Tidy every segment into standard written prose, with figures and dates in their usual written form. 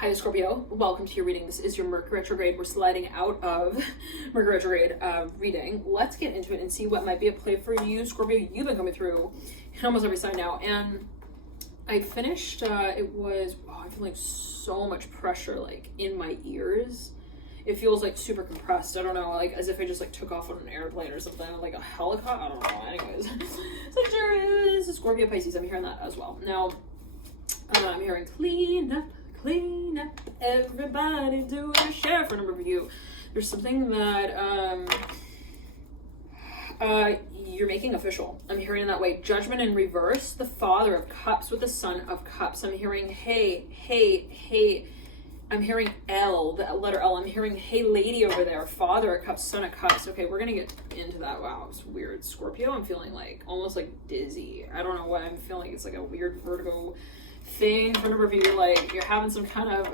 Hi Scorpio, welcome to your reading. This is your Mercury retrograde. We're sliding out of Mercury retrograde reading. Let's get into it and see what might be at play for you, Scorpio. You've been coming through in almost every sign now, and I finished, it was, I feel like so much pressure like in my ears. It feels like super compressed. I don't know, like as if I just like took off on an airplane or something, like a helicopter. I don't know. Anyways, Sagittarius, Scorpio, Pisces. I'm hearing that as well. Now, I'm hearing clean up, everybody do your share for a number of you. There's something that you're making official. I'm hearing in that way. Judgment in reverse, the Father of Cups with the Son of Cups. I'm hearing hey. I'm hearing L, the letter L. I'm hearing hey lady over there, Father of Cups, Son of Cups. Okay, we're gonna get into that. Wow, it's weird. Scorpio, I'm feeling like almost like dizzy. I don't know why I'm feeling like it's like a weird vertigo thing. For a number of you, like you're having some kind of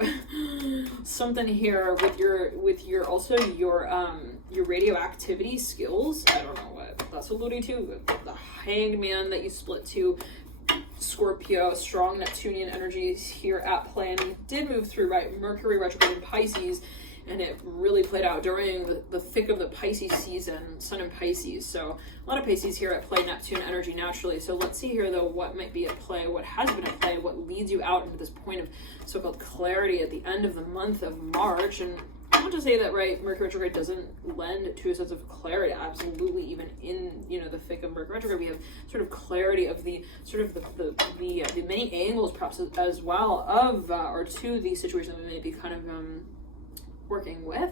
something here with your also your radioactivity skills. I don't know what that's alluding to. The Hanged Man that you split to. Scorpio, strong Neptunian energies here at play, and we did move through right Mercury retrograde in Pisces, and it really played out during the thick of the Pisces season, Sun in Pisces. So a lot of Pisces here at play, Neptune energy naturally. So let's see here though what might be at play, what has been at play, what leads you out into this point of so-called clarity at the end of the month of March. And I want to say that, right, Mercury retrograde doesn't lend to a sense of clarity. Absolutely, even in the thick of Mercury retrograde, we have sort of clarity of the sort of the many angles, perhaps as well of or to the situation that we may be kind of working with.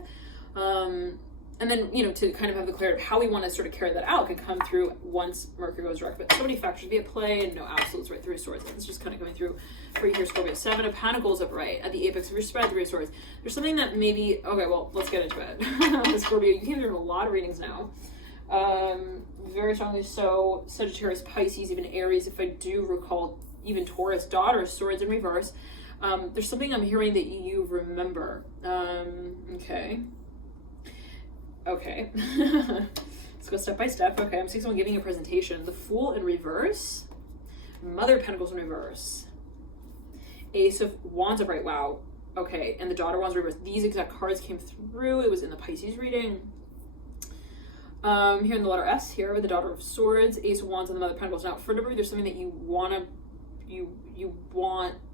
And then, to kind of have the clarity of how we want to sort of carry that out can come through once Mercury goes direct. But so many factors be at play and no absolutes, right? Three of Swords. It's just kind of coming through for you here, Scorpio. Seven of Pentacles upright at the apex of your spread, Three of Swords. There's something that maybe, okay, well, let's get into it. Scorpio, you came through a lot of readings now. Very strongly so. Sagittarius, Pisces, even Aries, if I do recall, even Taurus, Daughter, Swords in reverse. There's something I'm hearing that you remember. Okay. Let's go step by step. Okay, I'm seeing someone giving a presentation. The Fool in reverse. Mother of Pentacles in reverse. Ace of Wands upright. Wow. Okay, and the Daughter Wands in reverse. These exact cards came through. It was in the Pisces reading. Here in the letter S here with the Daughter of Swords, Ace of Wands, and the Mother of Pentacles. Now, for delivery, there's something that you want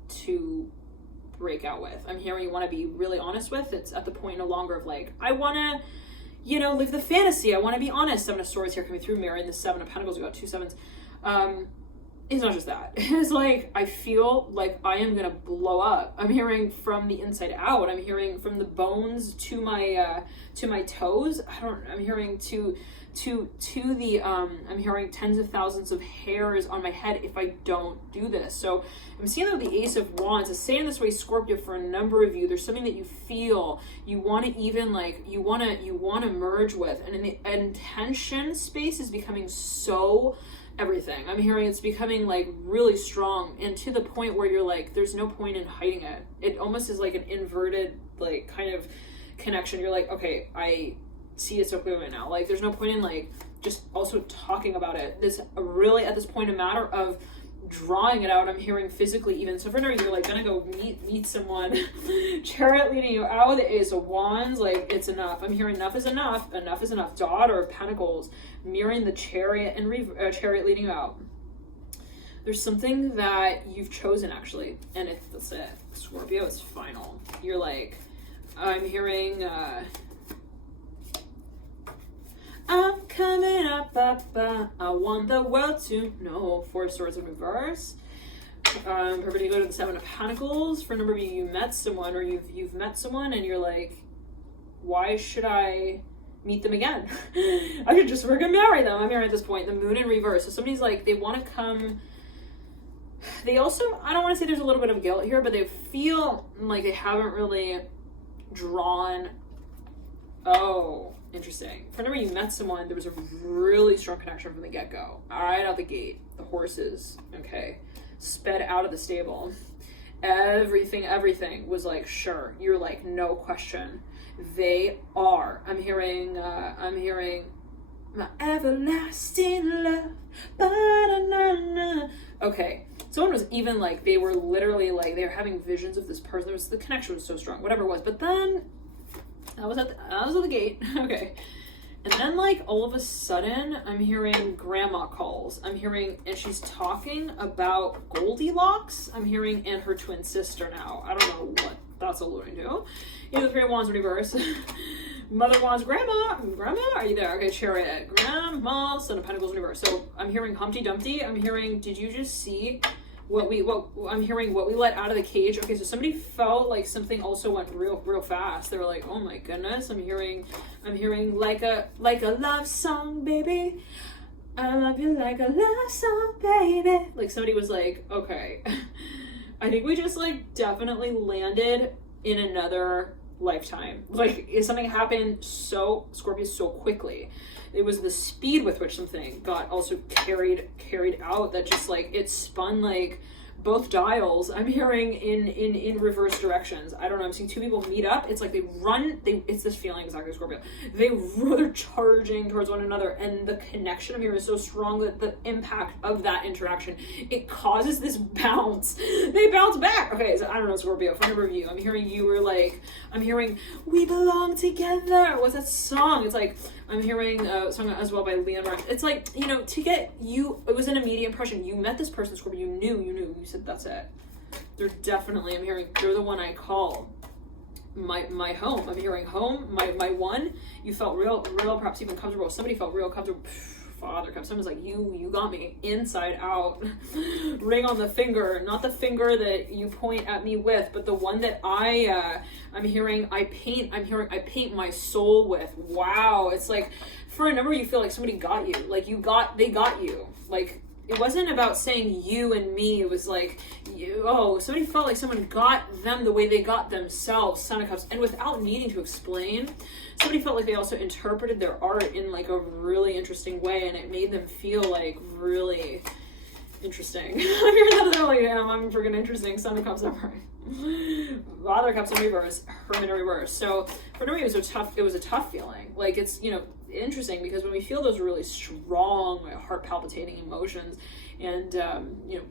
to break out with. I'm hearing you want to be really honest with. It's at the point no longer of like, I want to live the fantasy. I want to be honest. Seven of Swords here coming through, mirroring the Seven of Pentacles. We got two sevens. It's not just that. It's like, I feel like I am going to blow up. I'm hearing from the inside out. I'm hearing from the bones to my toes. I'm hearing to the, I'm hearing tens of thousands of hairs on my head if I don't do this. So I'm seeing that the Ace of Wands is saying this way, Scorpio, for a number of you. There's something that you feel you want to even like, you want to merge with, and in the intention space is becoming so everything. I'm hearing it's becoming like really strong, and to the point where you're like, there's no point in hiding it. It almost is like an inverted, like kind of connection. You're like, okay, I see it so clearly now. Like, there's no point in like just also talking about it. This really at this point a matter of drawing it out. I'm hearing physically even. So for now you're like gonna go meet someone. Chariot leading you out with the Ace of Wands. Like, it's enough. I'm hearing enough is enough. Enough is enough. Daughter of Pentacles mirroring the Chariot and Chariot leading you out. There's something that you've chosen actually, and that's it. Scorpio, it's final. You're like, I'm hearing I'm coming up, I want the world to know. Four of Swords in reverse. Everybody go to the Seven of Pentacles. For a number of you met someone, or you've met someone, and you're like, why should I meet them again? I could just freaking marry them. I'm here at this point. The Moon in reverse. So somebody's like, they want to come. They also, I don't want to say there's a little bit of guilt here, but they feel like they haven't really drawn. Oh, interesting. For whenever you met someone, there was a really strong connection from the get-go. Right out the gate. The horses, okay, sped out of the stable. Everything was like, sure. You're like, no question. They are. I'm hearing my everlasting love. Ba-da-na-na. Okay, someone was even like, they were literally like, they were having visions of this person. The connection was so strong, whatever it was. But then I was at the gate. Okay. And then, like, all of a sudden, I'm hearing grandma calls. I'm hearing, and she's talking about Goldilocks. I'm hearing, and her twin sister now. I don't know what that's alluding to. The Three of Wands reverse. Mother Wands, Grandma, are you there? Okay, Chariot, Grandma, Son of Pentacles reverse. So I'm hearing Humpty Dumpty. I'm hearing, did you just see I'm hearing what we let out of the cage? Okay, so somebody felt like something also went real fast. They were like, oh my goodness. I'm hearing like a love song, baby. I love you like a love song, baby. Like somebody was like, okay. I think we just like definitely landed in another lifetime. Like something happened Scorpio so quickly. It was the speed with which something got also carried out that just like it spun like both dials. I'm hearing in reverse directions. I don't know. I'm seeing two people meet up. It's like it's this feeling exactly Scorpio. They're charging towards one another, and the connection I'm hearing is so strong that the impact of that interaction, it causes this bounce. They bounce back. Okay, so I don't know, Scorpio, for number of you, I'm hearing we belong together. What's that song? It's like I'm hearing a song as well by Leon Martin. It's like, to get you, it was an immediate impression. You met this person, Scorpio, you knew, you said, that's it. They're definitely, I'm hearing, they're the one I call my home. I'm hearing home, my one. You felt real, perhaps even comfortable. Somebody felt real comfortable. Father comes. Someone's like, you got me inside out. Ring on the finger, not the finger that you point at me with, but the one that I'm hearing I paint my soul with. Wow. It's like for a number you feel like somebody got you. Like they got you. Like it wasn't about saying you and me. It was like somebody felt like someone got them the way they got themselves. Son of Cups. And without needing to explain, somebody felt like they also interpreted their art in like a really interesting way, and it made them feel like really interesting. I'm hearing that they're like, damn, I'm freaking interesting. Son of Cups upright. Father Cups in reverse, Hermit in reverse. So for me, it was a tough feeling. Like it's, interesting because when we feel those really strong, heart palpitating emotions and,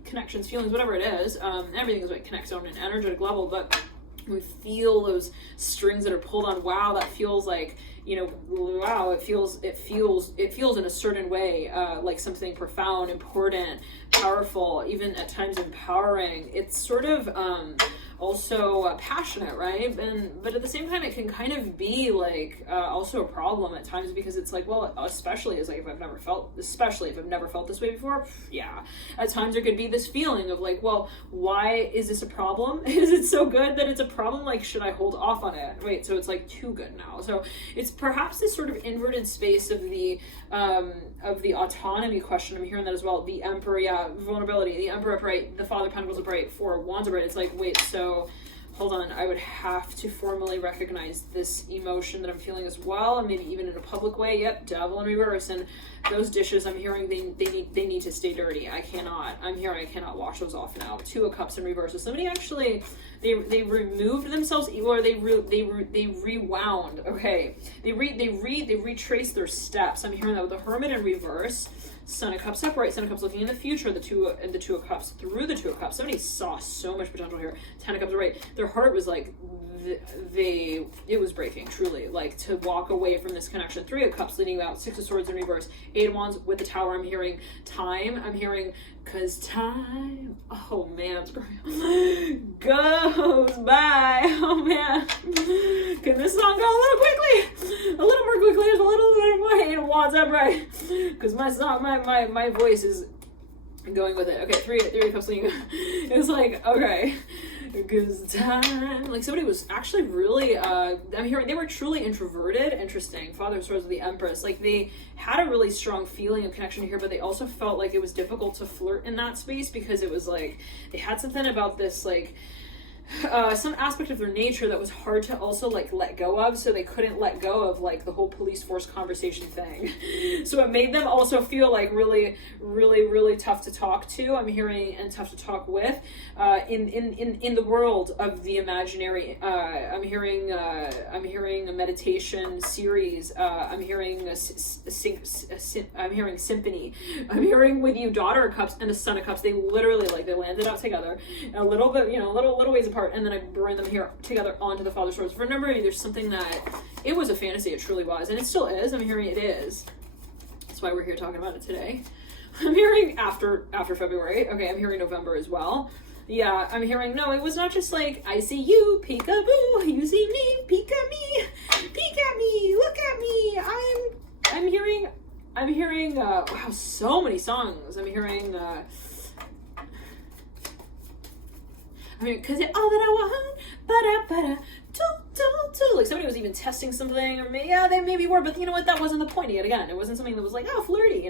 connections, feelings, whatever it is, everything is what connects on an energetic level, but we feel those strings that are pulled on. Wow, that feels like, wow, it feels in a certain way, like something profound, important, powerful, even at times empowering. It's sort of, also passionate, right? But at the same time, it can kind of be like also a problem at times, because it's like, well, especially if I've never felt this way before, yeah. At times there could be this feeling of like, well, why is this a problem? Is it so good that it's a problem? Like, should I hold off on it? Wait, so it's like too good now. So it's perhaps this sort of inverted space of the autonomy question. I'm hearing that as well. The Emperor, yeah, vulnerability. The Emperor upright, the Father Pentacles upright, Four of Wands upright. It's like, wait, so hold on, I would have to formally recognize this emotion that I'm feeling as well, and maybe even in a public way. Yep, Devil in reverse. And those dishes, I'm hearing they need to stay dirty. I cannot wash those off now. Two of Cups in reverse. So somebody actually they removed themselves, or they rewound. Okay, they retraced their steps. I'm hearing that with the Hermit in reverse. Son of Cups upright, Son of Cups looking in the future, the Two of Cups through the Two of Cups. Somebody saw so much potential here. Ten of Cups upright. Their heart was like, it was breaking, truly, like to walk away from this connection. Three of Cups leading you out, Six of Swords in reverse, Eight of Wands with the Tower. I'm hearing time. I'm hearing, cause time, oh man, goes by. Oh man, can this song go a little more quickly? There's a little bit more Eight of Wands upright, cause my song, my voice is going with it. Okay, three of Cups leading. It was like, okay. Because time, like somebody was actually really, I'm hearing they were truly introverted. Interesting. Father of Swords with the Empress. Like they had a really strong feeling of connection here, but they also felt like it was difficult to flirt in that space, because it was like they had something about this, like some aspect of their nature that was hard to also like let go of, so they couldn't let go of like the whole police force conversation thing. So it made them also feel like really, really, really tough to talk to, I'm hearing, and tough to talk with, in the world of the imaginary. I'm hearing a meditation series. I'm hearing I'm hearing symphony. I'm hearing with you, Daughter of Cups and the Son of Cups. They literally like they landed out together a little bit, little ways apart, and then I bring them here together onto the Father Swords. For a number of you, there's something that it was a fantasy. It truly was, and it still is. I'm hearing it is. That's why we're here talking about it today. I'm hearing after February. Okay, I'm hearing November as well. Yeah, I'm hearing, no, it was not just like, I see you, peekaboo, you see me, peek at me, look at me. I'm hearing, wow, so many songs. I'm hearing, cause you're all that I want, ba-da, do. Like somebody was even testing something, or maybe, yeah, they maybe were, but you know what, that wasn't the point yet again. It wasn't something that was like, oh, flirty,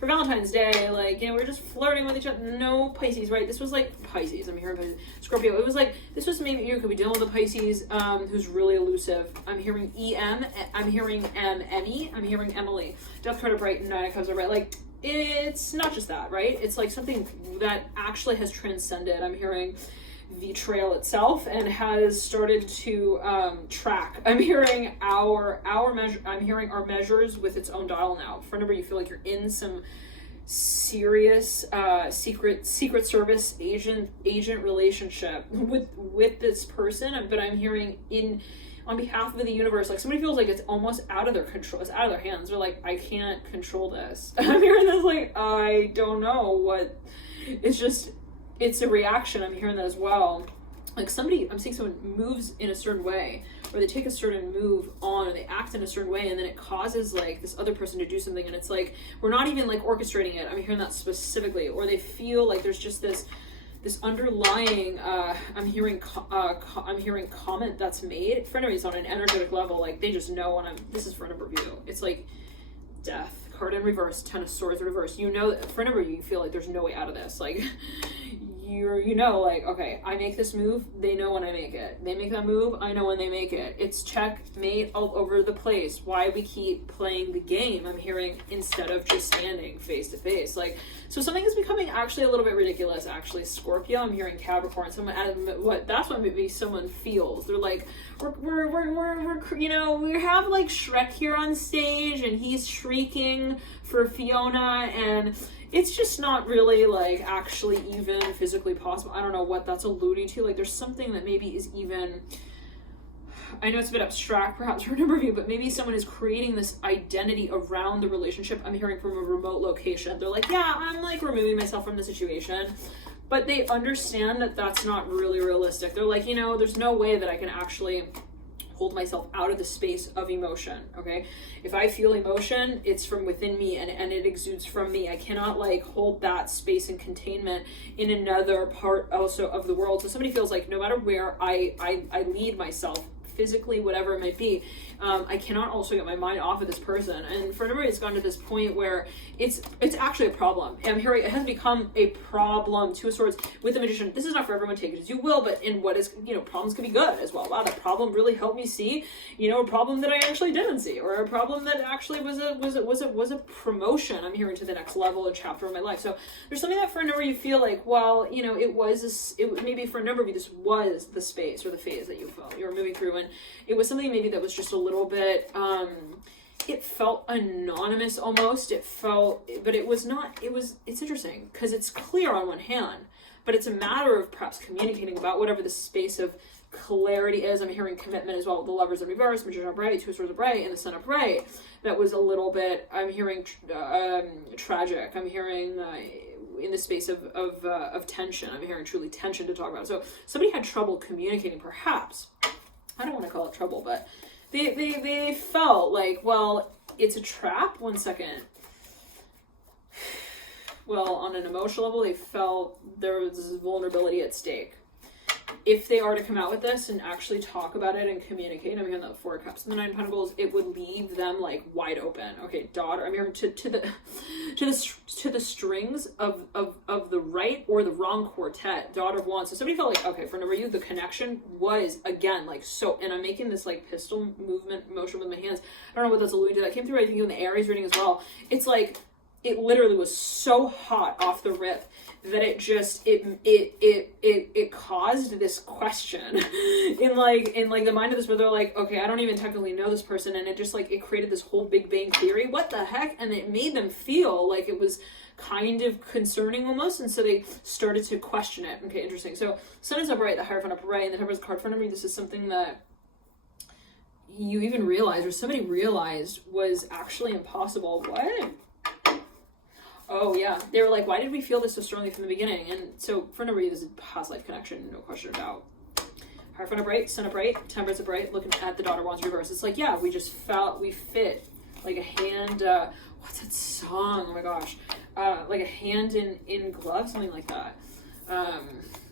for Valentine's Day, like, we're just flirting with each other. No, Pisces, right? This was like Pisces, I'm hearing Pisces. Scorpio, it was like, this was maybe you could be dealing with a Pisces, who's really elusive. I'm hearing E-M, I'm hearing M-E, I'm hearing Emily. Death card of Bright, Nine of Cups of Right, like, it's not just that, right? It's like something that actually has transcended. I'm hearing the trail itself and has started to track. I'm hearing our measure. I'm hearing our measures with its own dial now. For a number, you feel like you're in some serious secret service agent relationship with this person. But I'm hearing on behalf of the universe, like somebody feels like it's almost out of their control. It's out of their hands. They're like, I can't control this. I'm hearing this like, I don't know what. It's a reaction. I'm hearing that as well. Like I'm seeing someone moves in a certain way, or they take a certain move on, or they act in a certain way, and then it causes like this other person to do something, and it's like, we're not even like orchestrating it. I'm hearing that specifically. Or they feel like there's just this underlying, I'm hearing comment that's made. For it's on an energetic level, like they just know this is for a number of you. It's like Death card in reverse, Ten of Swords reverse. For a number of you feel like there's no way out of this. Like like, okay, I make this move, they know when I make it. They make that move, I know when they make it. It's checkmate all over the place. Why we keep playing the game, I'm hearing, instead of just standing face to face. Like, so something is becoming actually a little bit ridiculous, actually. Scorpio, I'm hearing Capricorn. That's what maybe someone feels. They're like, we have like Shrek here on stage, and he's shrieking for Fiona, and it's just not really like actually even physically possible. I don't know what that's alluding to. Like there's something that maybe is even, I know it's a bit abstract perhaps for a number of you, but maybe someone is creating this identity around the relationship. I'm hearing from a remote location. They're like, yeah, I'm like removing myself from the situation, but they understand that that's not really realistic. They're like, there's no way that I can actually hold myself out of the space of emotion. Okay, if I feel emotion, it's from within me, and it exudes from me. I cannot like hold that space and containment in another part also of the world. So somebody feels like no matter where I lead myself physically, whatever it might be, I cannot also get my mind off of this person. And for a number, it's gone to this point where it's actually a problem. And I'm hearing it has become a problem, Two of Swords with the Magician. This is not for everyone, take it as you will, but in what is, problems can be good as well. Wow, that problem really helped me see, a problem that I actually didn't see, or a problem that actually was a promotion. I'm hearing to the next level, a chapter of my life. So there's something that for a number of you feel like, well, maybe for a number of you, this was the space or the phase that you were moving through, and it was something maybe that was just a little bit, it felt anonymous almost. But it was not, it's interesting because it's clear on one hand, but it's a matter of perhaps communicating about whatever the space of clarity is. I'm hearing commitment as well with the Lovers in reverse, Magician of Bright, Two of Swords of Bright, and the Sun of Bright. That was a little bit, I'm hearing tragic. I'm hearing in the space of tension. I'm hearing truly tension to talk about. So somebody had trouble communicating, perhaps. I don't want to call it trouble, but they felt like, well, it's a trap. One second. Well, on an emotional level, they felt there was vulnerability at stake. if they are to come out with this and actually talk about it and communicate, I'm hearing the Four of Cups and the Nine of Pentacles, it would leave them like wide open. Okay, daughter, I'm hearing to the strings of the right or the wrong quartet, Daughter of Wands. So somebody felt like, okay, for a number of you, the connection was again like so, and I'm making this like pistol movement motion with my hands. I don't know what that's alluding to. That came through, I think, in the Aries reading as well. It's like it literally was so hot off the rip that it just it caused this question in the mind of this, where they're like, okay, I don't even technically know this person, and it just like it created this whole Big Bang Theory, what the heck, and it made them feel like it was kind of concerning almost, and so they started to question it. Okay, interesting. So Sun is upright, the Hierophant upright, and the Temperance card for me. This is something that you even realized, or somebody realized, was actually impossible. What? Oh yeah, they were like, why did we feel this so strongly from the beginning? And so for a number of you, this is past life connection, no question about. Hierophant upright, Sun upright, Temperance upright, looking at the Daughter of Wands reverse. It's like, yeah, we just felt, we fit like a hand, what's that song? Oh my gosh. Like a hand in glove, something like that.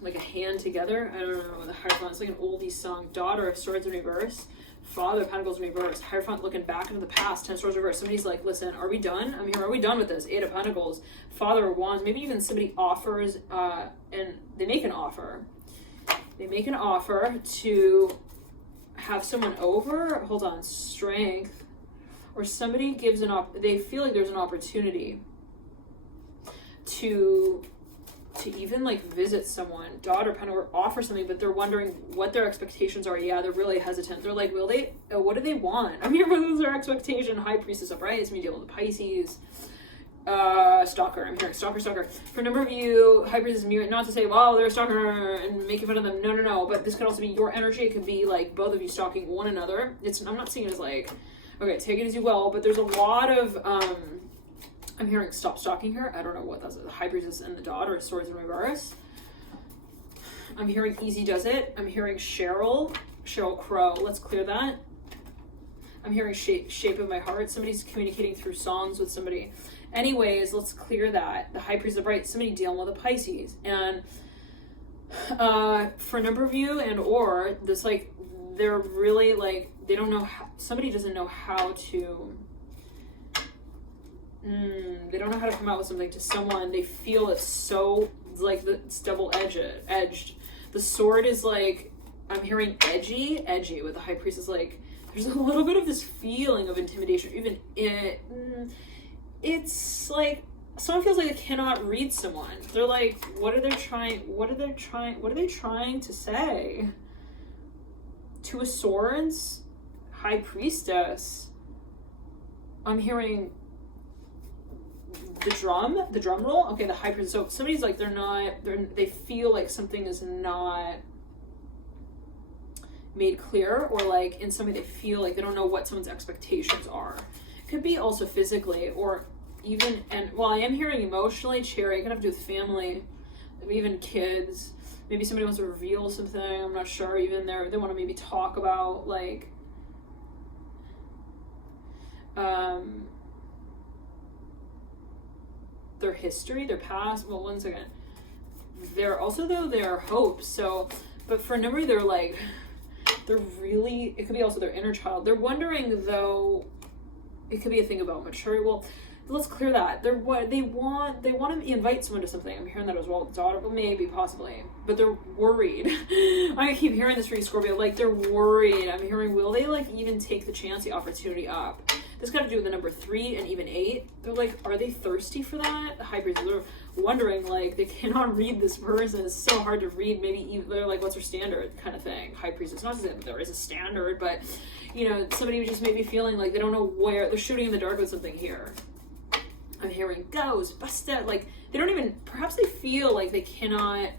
Like a hand together. I don't know, the Hierophant, it's like an oldie song. Daughter of Swords in reverse. Father of Pentacles reversed. Hierophant looking back into the past. 10 Swords reversed. Somebody's like, listen, are we done? I'm here. Are we done with this? 8 of Pentacles. Father of Wands. Maybe even somebody offers, and they make an offer. They make an offer to have someone over. Hold on. Strength. Or somebody gives they feel like there's an opportunity to even like visit someone, Daughter of Pentacles, or offer something, but they're wondering what their expectations are. Yeah, they're really hesitant. They're like, will they, what do they want? I'm here with their expectation. High Priestess upright, it's me dealing with Pisces. Stalker, I'm hearing stalker. For a number of you, High Priestess mute, not to say, well, they're a stalker and making fun of them. No, but this could also be your energy. It could be like both of you stalking one another. I'm not seeing it as like, okay, take it as you will, but there's a lot of, I'm hearing stop stalking her. I don't know what that's. The High Priestess and the Daughter of Swords in reverse. I'm hearing easy does it. I'm hearing Sheryl Crow. Let's clear that. I'm hearing shape of my heart. Somebody's communicating through songs with somebody. Anyways, let's clear that. The High Priestess of Bright. Somebody dealing with a Pisces. And for a number of you, and or this like they're really like they don't know how, somebody doesn't know how to. They don't know how to come out with something to someone. They feel it's so like it's double-edged. The sword is like, I'm hearing edgy with the High Priestess. Like there's a little bit of this feeling of intimidation. Even it's like someone feels like they cannot read someone. They're like, what are they trying to say? Two of Swords, High Priestess. I'm hearing the drum roll. Okay, the High Priestess. So somebody's like, they feel like something is not made clear, or like in somebody they feel like they don't know what someone's expectations are. It could be also physically, or even, and while I am hearing emotionally, Cherry, it could have to do with family, even kids. Maybe somebody wants to reveal something, I'm not sure. Even they want to maybe talk about like their history, their past. Well, one second. They're also, though, their hopes. So, but for a number, they're like, they're really, it could be also their inner child. They're wondering, though, it could be a thing about maturity. Well, let's clear that. They want to invite someone to something. I'm hearing that as well. Daughter, well, maybe, possibly. But they're worried. I keep hearing this for you, Scorpio. Like, they're worried. I'm hearing, will they, like, even take the chance, the opportunity up? This got to do with the number 3 and even 8. They're like, are they thirsty for that? The High Priestess, they're wondering, like, they cannot read this person. It's so hard to read. Maybe even, they're like, what's their standard kind of thing? High Priestess, not that there is a standard, but, you know, somebody just may be feeling like they don't know where, they're shooting in the dark with something here. I'm hearing ghost, busted, like, they don't even, perhaps they feel like they cannot,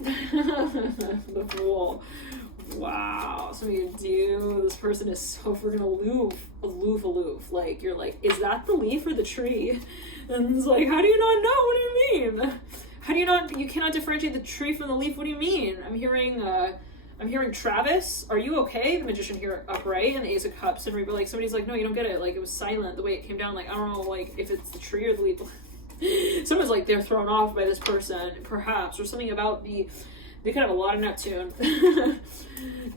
the Fool. Wow, so you do, this person is so freaking aloof. Like, you're like, is that the leaf or the tree? And it's like, how do you not know? What do you mean? How do you cannot differentiate the tree from the leaf? What do you mean? I'm hearing Travis, are you okay? The Magician here upright, and the Ace of Cups, and like somebody's like, no, you don't get it. Like, it was silent the way it came down. Like, I don't know, like, if it's the tree or the leaf. someone's like, they're thrown off by this person, perhaps, or something about they could have a lot of Neptune.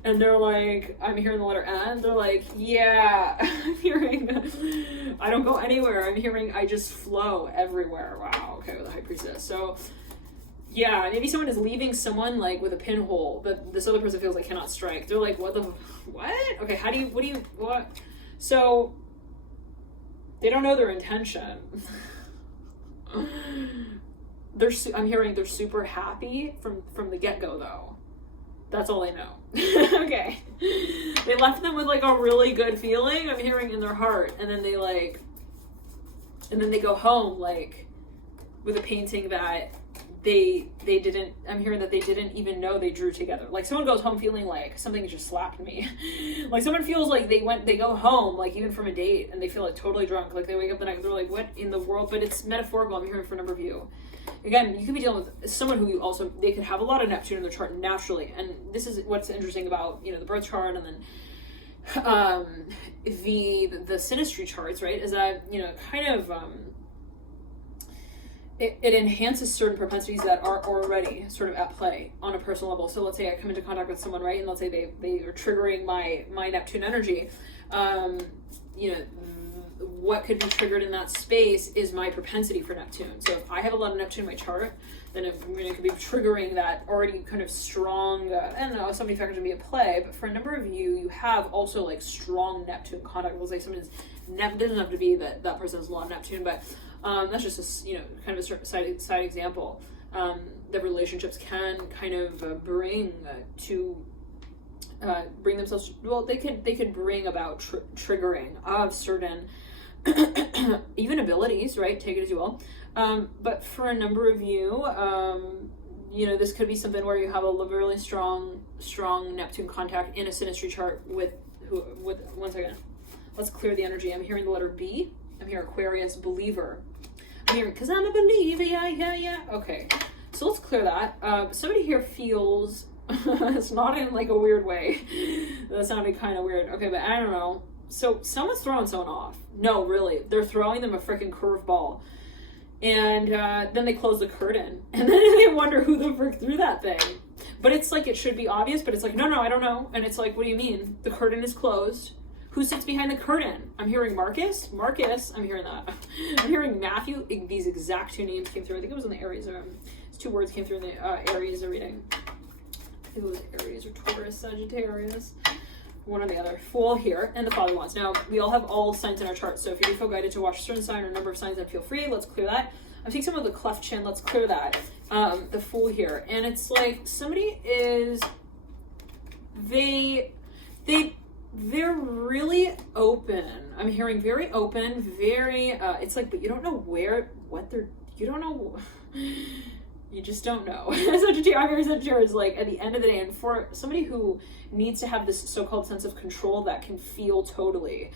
And they're like, I'm hearing the letter N. They're like, yeah, I'm hearing, I don't go anywhere. I'm hearing, I just flow everywhere. Wow. Okay. With the High Priestess. So yeah, maybe someone is leaving someone like with a pinhole that this other person feels like cannot strike. They're like, what? Okay. What? So they don't know their intention. I'm hearing they're super happy from the get-go though. That's all I know. Okay. They left them with like a really good feeling, I'm hearing, in their heart, and then they go home like with a painting that they didn't, I'm hearing that they didn't even know they drew together. Like someone goes home feeling like something just slapped me. Like someone feels like they go home, like even from a date, and they feel like totally drunk. Like they wake up the night, they're like, what in the world? But it's metaphorical, I'm hearing, for a number of you. Again, you could be dealing with someone who you also, they could have a lot of Neptune in their chart naturally. And this is what's interesting about, the birth chart and then the synastry charts, right? Is that, kind of, it enhances certain propensities that are already sort of at play on a personal level. So let's say I come into contact with someone, right? And let's say they are triggering my Neptune energy. What could be triggered in that space is my propensity for Neptune. So if I have a lot of Neptune in my chart, then it could be triggering that already kind of strong, I don't know, so many factors would be at play, but for a number of you have also like strong Neptune contact. We'll say someone's, doesn't have to be that person has a lot of Neptune, but that's just a, kind of a side example that relationships can kind of bring themselves, well, they could bring about triggering of certain even abilities, right? Take it as you will. But for a number of you, this could be something where you have a really strong Neptune contact in a synastry chart with 1 second. Let's clear the energy. I'm hearing the letter B. I'm hearing Aquarius, believer. I'm hearing, cause I'm a believer, yeah. Okay. So let's clear that. Somebody here feels, it's not in like a weird way. That sounded kind of weird. Okay, but I don't know. So someone's throwing someone off. No, really. They're throwing them a freaking curveball. And then they close the curtain. And then they wonder who the frick threw that thing. But it's like, it should be obvious, but it's like, no, I don't know. And it's like, what do you mean? The curtain is closed. Who sits behind the curtain? I'm hearing Marcus, I'm hearing that. I'm hearing Matthew. These exact two names came through. I think it was in the Aries. These two words came through in the Aries reading. I think it was Aries or Taurus, Sagittarius. One or the other. Fool here, and the Father wants. Now, we all have all signs in our charts, so if you do feel guided to watch a certain sign or a number of signs, then feel free. Let's clear that. I'm seeing someone with a cleft chin. Let's clear that. The Fool here. And it's like, somebody is... They're really open. I'm hearing very open, very... it's like, but you don't know you don't know... You just don't know. Sagittarius, like, at the end of the day, and for somebody who needs to have this so-called sense of control that can feel totally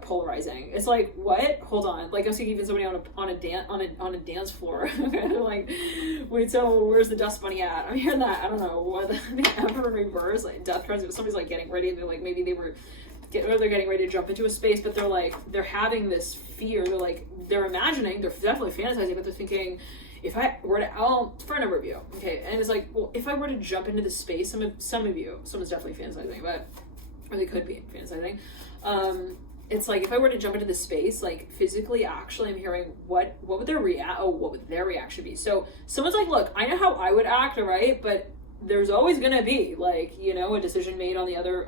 polarizing. It's like, what? Hold on. Like, I'm seeing even somebody on a dance floor. Like, wait, so where's the dust bunny at? I'm hearing that. I don't know what the Emperor in reverse, like death cards. Somebody's like getting ready. They're like, maybe they're getting ready to jump into a space, but they're having this fear. They're imagining, they're definitely fantasizing, but they're thinking, if I were to, for a number of you, okay, and it's like, well, if I were to jump into the space, some of you, someone's definitely fantasizing, or they could be fantasizing. It's like, if I were to jump into the space, like physically, actually, I'm hearing what would their reaction be? So someone's like, look, I know how I would act, all right, but there's always gonna be like, a decision made on the other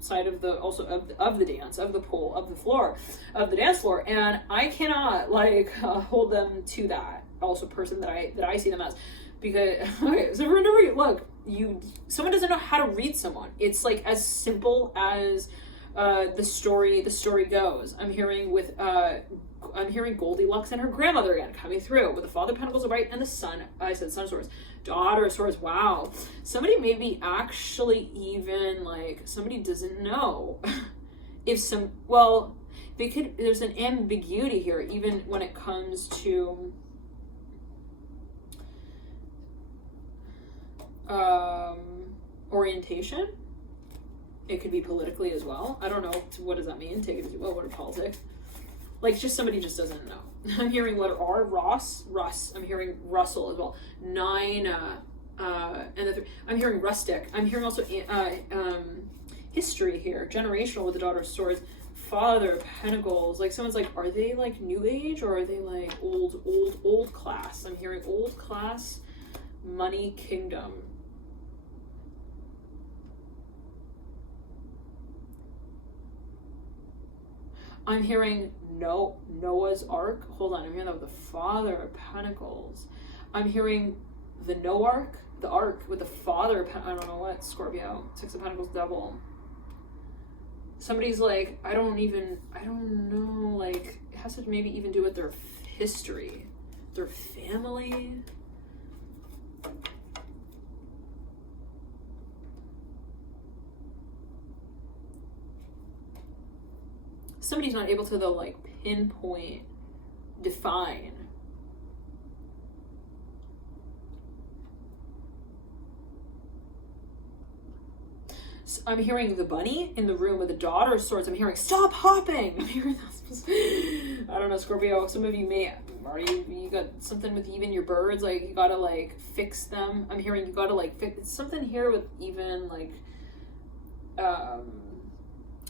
side of the dance, of the pool, of the floor, of the dance floor, and I cannot hold them to that. Also, person that I see them as, because okay, so remember, look, someone doesn't know how to read someone. It's like as simple as the story goes. I'm hearing Goldilocks and her grandmother again coming through with the Father of Pentacles, right, and the Sun. I said Sun of Swords, Daughter of Swords. Wow, somebody maybe actually even like somebody doesn't know if there's an ambiguity here even when it comes to orientation. It could be politically as well. I don't know. What does that mean? Take it as well. What are politics? Like, just somebody just doesn't know. I'm hearing letter R, Russ. I'm hearing Russell as well. 9, and I'm hearing rustic. I'm hearing also history here. Generational with the Daughter of Swords. Father of Pentacles. Like, someone's like, are they like new age or are they like old class? I'm hearing old class, money, kingdom. I'm hearing Noah's Ark. Hold on, I'm hearing that with the Father of Pentacles. I'm hearing the Noark, the Ark with the Father of I don't know what, Scorpio. 6 of Pentacles double. Somebody's like, I don't know, like, it has to maybe even do with their history, their family. Somebody's not able to, though, like, pinpoint, define. So I'm hearing the bunny in the room with the Daughter of Swords. I'm hearing, stop hopping! I'm hearing that. I don't know, Scorpio, some of you you got something with even your birds, like, you gotta, like, fix them. I'm hearing you gotta, like, fix something here with even, like,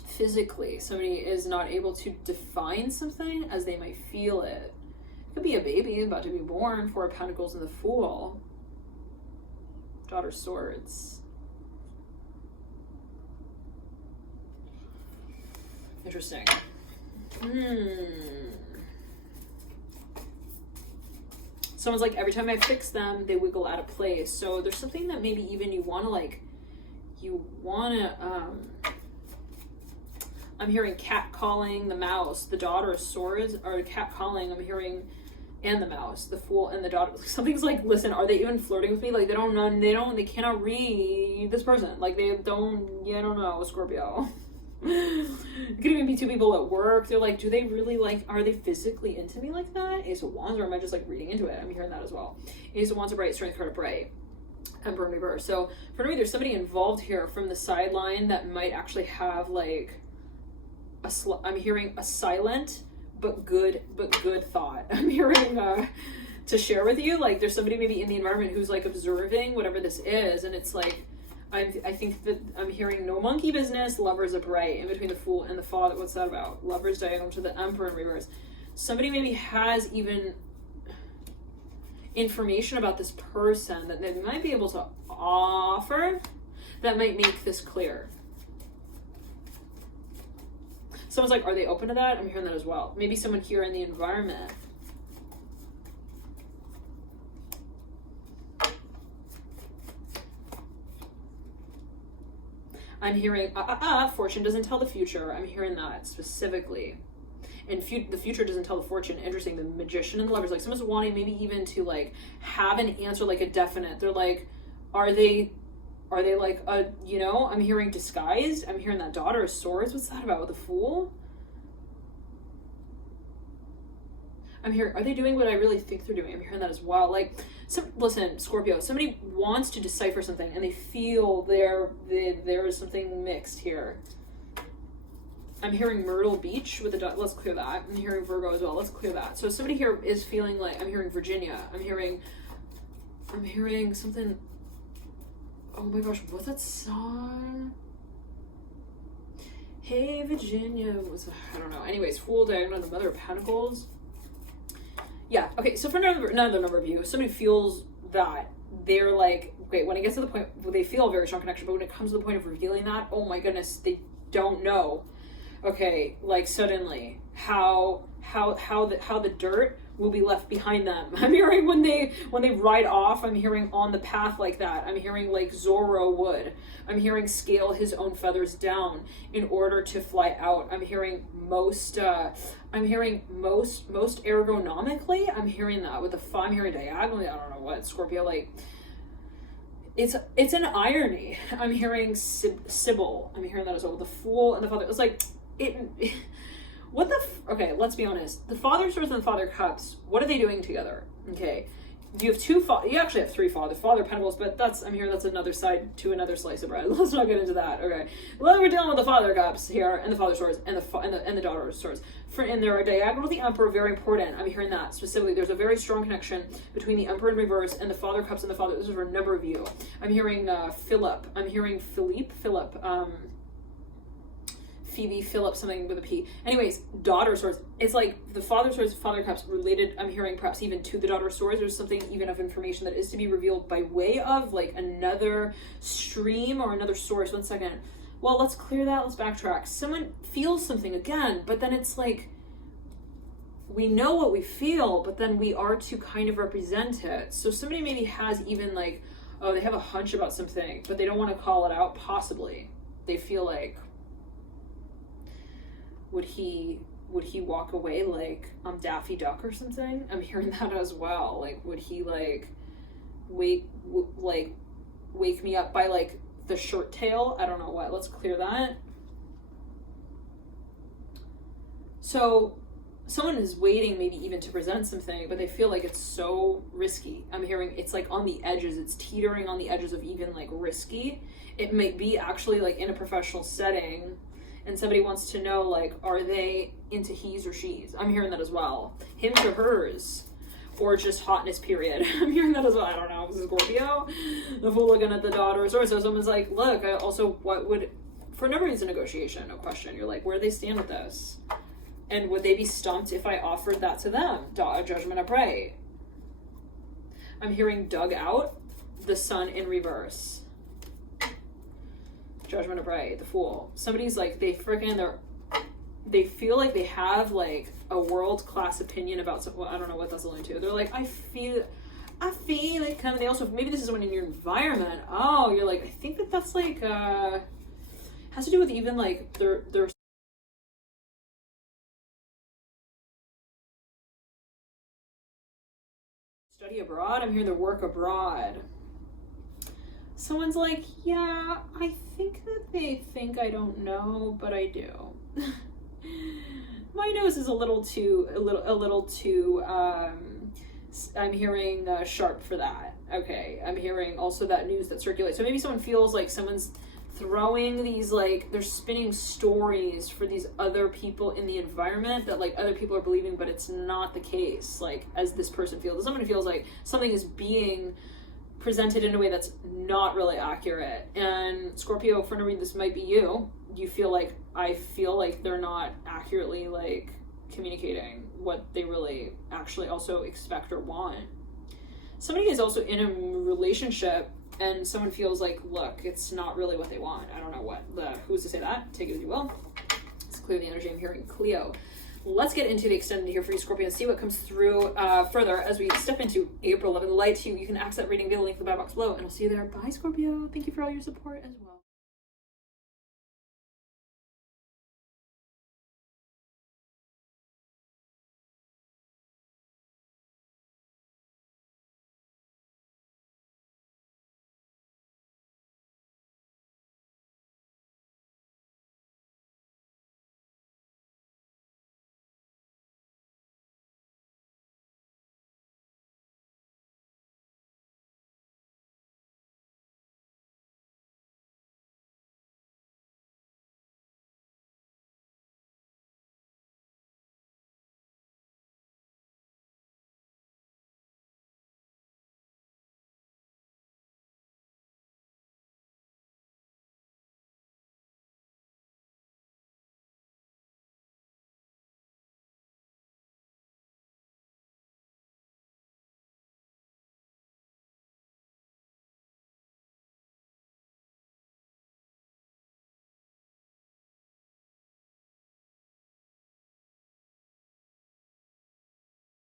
physically, somebody is not able to define something as they might feel it. It could be a baby about to be born. 4 of Pentacles and the Fool. Daughter of Swords. Interesting. Someone's like, every time I fix them, they wiggle out of place. So there's something that maybe even you want to, I'm hearing cat calling the mouse, the Daughter of Swords, or cat calling, I'm hearing, and the mouse, the Fool and the Daughter. Something's like, listen, are they even flirting with me? Like, they don't know, they cannot read this person. Like, I don't know, Scorpio. It could even be 2 people at work. They're like, do they really like, are they physically into me like that? Ace of Wands, or am I just like reading into it? I'm hearing that as well. Ace of Wands are bright, Strength card of bright. Emperor in reverse. So for me, there's somebody involved here from the sideline that might actually have like I'm hearing a silent but good thought. I'm hearing to share with you, like there's somebody maybe in the environment who's like observing whatever this is, and it's like I think that I'm hearing no monkey business, Lovers upright, in between the Fool and the Father. What's that about? Lovers diagonal to the Emperor in reverse. Somebody maybe has even information about this person that they might be able to offer that might make this clear. Someone's like, are they open to that? I'm hearing that as well. Maybe someone here in the environment. I'm hearing, fortune doesn't tell the future. I'm hearing that specifically. And the future doesn't tell the fortune. Interesting. The Magician and the Lovers. Like someone's wanting maybe even to like have an answer, like a definite. They're like, are they like I'm hearing disguised. I'm hearing that Daughter of Swords. What's that about with the Fool? I'm hearing, are they doing what I really think they're doing? I'm hearing that as well. Like, listen, Scorpio, somebody wants to decipher something and they feel there is something mixed here. I'm hearing Myrtle Beach with the, let's clear that. I'm hearing Virgo as well. Let's clear that. So somebody here is feeling like, I'm hearing Virginia. I'm hearing something. Oh my gosh, what's that song? Hey Virginia, I don't know. Anyways, Fool diagonal, the Mother of Pentacles. Yeah, okay, so for another number of you, somebody feels that they're like, okay, when it gets to the point where they feel a very strong connection, but when it comes to the point of revealing that, oh my goodness, they don't know. Okay, like suddenly how the dirt will be left behind them. I'm hearing when they ride off, I'm hearing on the path like that. I'm hearing like Zorro would. I'm hearing scale his own feathers down in order to fly out. I'm hearing most ergonomically. I'm hearing that with the I'm hearing diagonally. I don't know what, Scorpio, like it's an irony. I'm hearing Sybil. I'm hearing that as well with the Fool and the Father. It's like okay, let's be honest. The Father of Swords and the Father of Cups, what are they doing together? Okay. you have you actually have three Father of Pentacles, but that's another side to another slice of bread. Let's not get into that. Okay, well, we're dealing with the Father of Cups here, and the Father of Swords, and the Daughter of Swords. And they're diagonal with the Emperor, very important. I'm hearing that specifically. There's a very strong connection between the Emperor in reverse and the Father of Cups and the Father. This is for a number of you. I'm hearing Philip. I'm hearing Philippe. Phoebe, Philip, something with a P. Anyways, Daughter of Swords. It's like the Father of Swords, Father of Cups related, I'm hearing perhaps even to the Daughter of Swords. There's something even of information that is to be revealed by way of like another stream or another source. One second. Well, let's clear that. Let's backtrack. Someone feels something again, but then it's like, we know what we feel, but then we are to kind of represent it. So somebody maybe has even like, oh, they have a hunch about something, but they don't want to call it out, possibly. They feel like, would he walk away like Daffy Duck or something? I'm hearing that as well. Like, would he like wake me up by like the shirt tail? I don't know what. Let's clear that. So someone is waiting maybe even to present something, but they feel like it's so risky. I'm hearing it's like on the edges. It's teetering on the edges of even like risky. It might be actually like in a professional setting, and somebody wants to know, like, are they into he's or she's? I'm hearing that as well. Him or hers. Or just hotness, period. I'm hearing that as well. I don't know. This is Scorpio. The Fool looking at the Daughter. So someone's like, look, I also, what would, for a number of reasons, a negotiation, no question. You're like, where do they stand with this? And would they be stumped if I offered that to them? Judgment, upright. I'm hearing dug out, the Sun in reverse. Judgment upright, the Fool. Somebody's like, they feel like they have like a world-class opinion about something. Well, I don't know what that's alluding to. They're like, I feel it kind of. They also, maybe this is when in your environment, oh, you're like, I think that's like has to do with even like their study abroad. I'm hearing their work abroad. Someone's like, yeah, I think that they think I don't know, but I do. My nose is a little too, I'm hearing sharp for that. Okay, I'm hearing also that news that circulates. So maybe someone feels like someone's throwing these, like, they're spinning stories for these other people in the environment that, like, other people are believing, but it's not the case, like, as this person feels. Someone feels like something is being presented in a way that's not really accurate. And Scorpio, for no reason, this might be you. You feel like, I feel like they're not accurately like communicating what they really actually also expect or want. Somebody is also in a relationship and someone feels like, look, it's not really what they want. I don't know who's to say that? Take it as you will. Let's clear the energy. I'm hearing Cleo. Let's get into the extended here for you, Scorpio, and see what comes through further as we step into April 11. The light to you. You can access that reading via the link in the bio box below, and I'll see you there. Bye, Scorpio. Thank you for all your support as well.